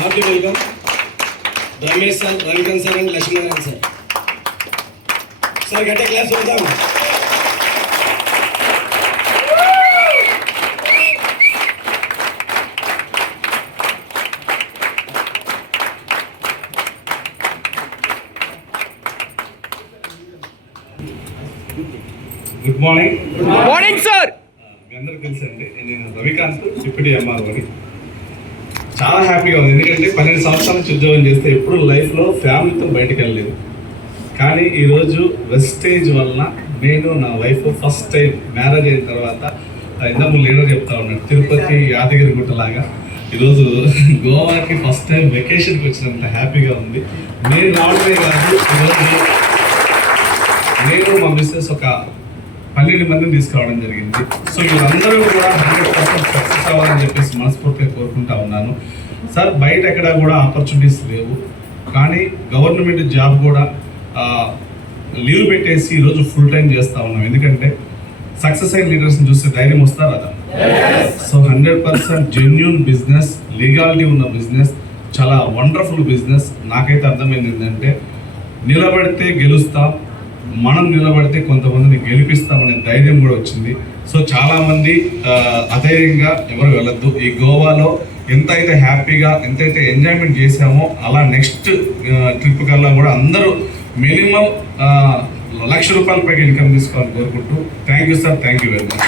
Hearty welcome Ramesh sir, Ravikanth sir and Lakshminarayana sir. Sir గట్టే class చూద్దాం. Good morning. Good morning sir. మీ అందరికీ తెలుసండి, నేను రవికాంత్, డిప్యూటీ ఎంఆర్ఓ అని. చాలా హ్యాపీగా ఉంది, ఎందుకంటే 12 సంవత్సరాల నుంచి ఉద్యోగం చేస్తే ఎప్పుడు లైఫ్లో ఫ్యామిలీతో బయటకు వెళ్ళలేదు. కానీ ఈరోజు వెస్టేజ్ వలన నేను నా వైఫ్ ఫస్ట్ టైం మ్యారేజ్ అయిన తర్వాత ఇందాక లీడర్ చెప్తా ఉన్నాడు, తిరుపతి యాదగిరి గుట్టలాగా ఈరోజు గోవాకి ఫస్ట్ టైం వెకేషన్కి వచ్చినంత హ్యాపీగా ఉంది. నేను రావడమే కాదు, ఈరోజు నేను మా మిస్సెస్ ఒక 12 మందిని తీసుకురావడం జరిగింది. సో వీళ్ళందరూ కూడా 100% సక్సెస్ అవ్వాలని చెప్పేసి మనస్ఫూర్తిగా కోరుకుంటా ఉన్నాను. సార్ బయట ఎక్కడ కూడా ఆపర్చునిటీస్ లేవు, కానీ గవర్నమెంట్ జాబ్ కూడా లీవ్ పెట్టేసి ఈరోజు ఫుల్ టైం చేస్తూ ఉన్నాం. ఎందుకంటే సక్సెస్ అయిన లీడర్స్ని చూస్తే ధైర్యం వస్తారు కదా. సో 100% జెన్యూన్ బిజినెస్, లీగాలిటీ ఉన్న బిజినెస్, చాలా వండర్ఫుల్ బిజినెస్. నాకైతే అర్థమైంది ఏంటంటే నిలబడితే గెలుస్తాం, మనం నిలబడితే కొంతమందిని గెలిపిస్తామనే ధైర్యం కూడా వచ్చింది. సో చాలామంది అధైర్యంగా ఎవరు వెళ్ళొద్దు. ఈ గోవాలో ఎంతైతే హ్యాపీగా, ఎంతైతే ఎంజాయ్మెంట్ చేసామో అలా నెక్స్ట్ ట్రిప్ కల్లా కూడా అందరూ మినిమం ₹1,00,000 పైకి ఇన్కమ్ తీసుకోవాలని కోరుకుంటూ thank you sir, thank you very much.